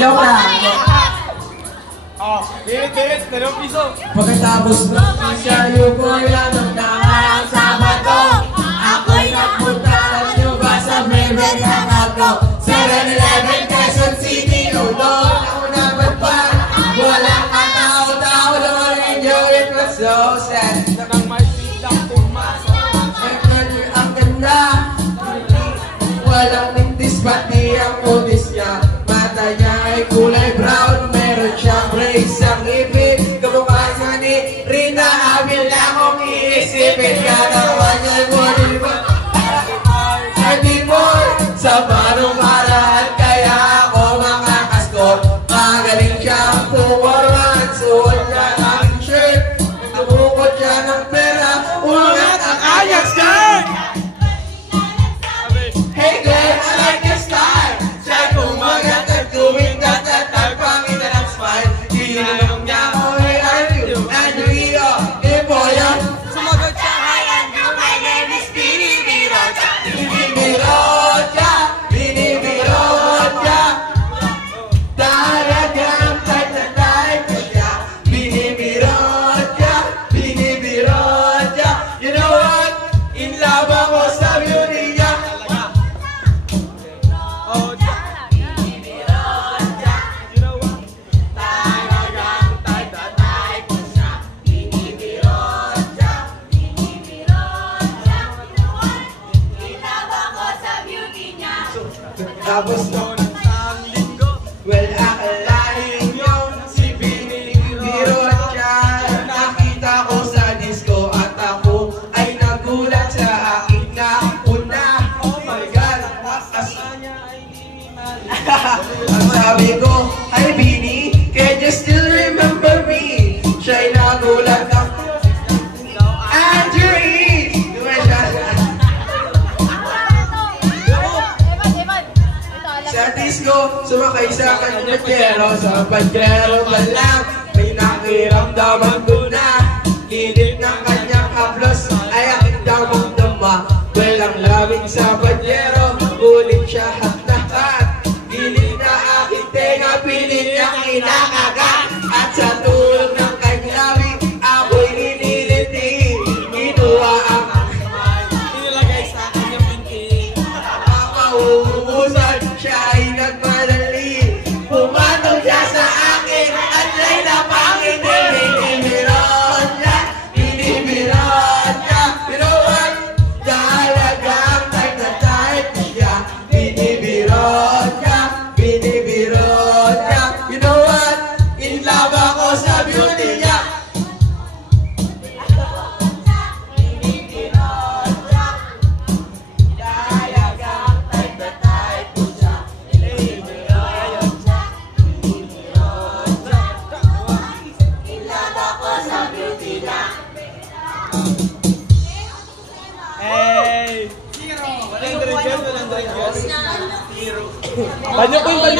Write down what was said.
Joke lang. Oh, David, 2 piso. Pagkatapos ng isyayo ko yan ang nakarang Sabado, ako'y nagpunta ng Yuba sa Mayberry ng ako. 7-Eleven, Quezon City, ulong ako naman pa. Walang katao-tao, don't enjoy it was so sad. Nakang may biglang pumasok. Ang ganda, walang mintis, pati ang kutis niya. Mata niya ay kulay brown, meron siyang brace ang ibig. Kamukha sa ni Rita, habil na akong iisipin. Katawa niya body mo, happy boy. Sa parong arahan, kaya ako makakaskor. Magaling siyang pukorman, suot niya ang shirt. Tumukot siya ng pera, umangat ang kanyang skirt. Hey girl, I like your style. Siya'y kumagat at kumindat at nagpangita ng smile. Tinanong niya ako, hey Andrew, Andrew Ito, Iboya. Sumagot siya, hi Andrew, my name is Binibirota. Binibirota, Binibirota. Talagang type na type ko siya. Binibirota, Binibirota. You know what? In love ako sa beauty niya. Oh, Binibirota. You know what? Talagang type na type ko siya. Binibirota, Binibirota. Tapos nung Ang linggo. well, akalain nyo si Binibirota. Nakita ko sa disco at ako ay nagulat sa aking nauna. Oh my God! Ang sabi ko, hi Bini, can you still remember me? Siya'y nagulat ng Andrew E! Sa disco, sumakay sa kanyang sa pagkero pa lang. May nakiramdaman ko na gilid ng kanyang haplos ay aking damang dama. Walang lamig sa pagkero, ulit siya hat na hat. Gilid na aking tenga, pilit niyang inakagat. At sa tulong ng kanyang ako'y iniliti. Kinuha ang Inilagay sa kanyang binti. mauubusan, siya ay nagmadali. Pumatong siya sa akin at siya'y napangin. Binibirota, Binibirota. You know what? Talagang type na type siya. Binibirota, Binibirota. You know what? In love ako sa beauty niya. Hey! 100 yun, 100 yun. Banyo ko yung banyo.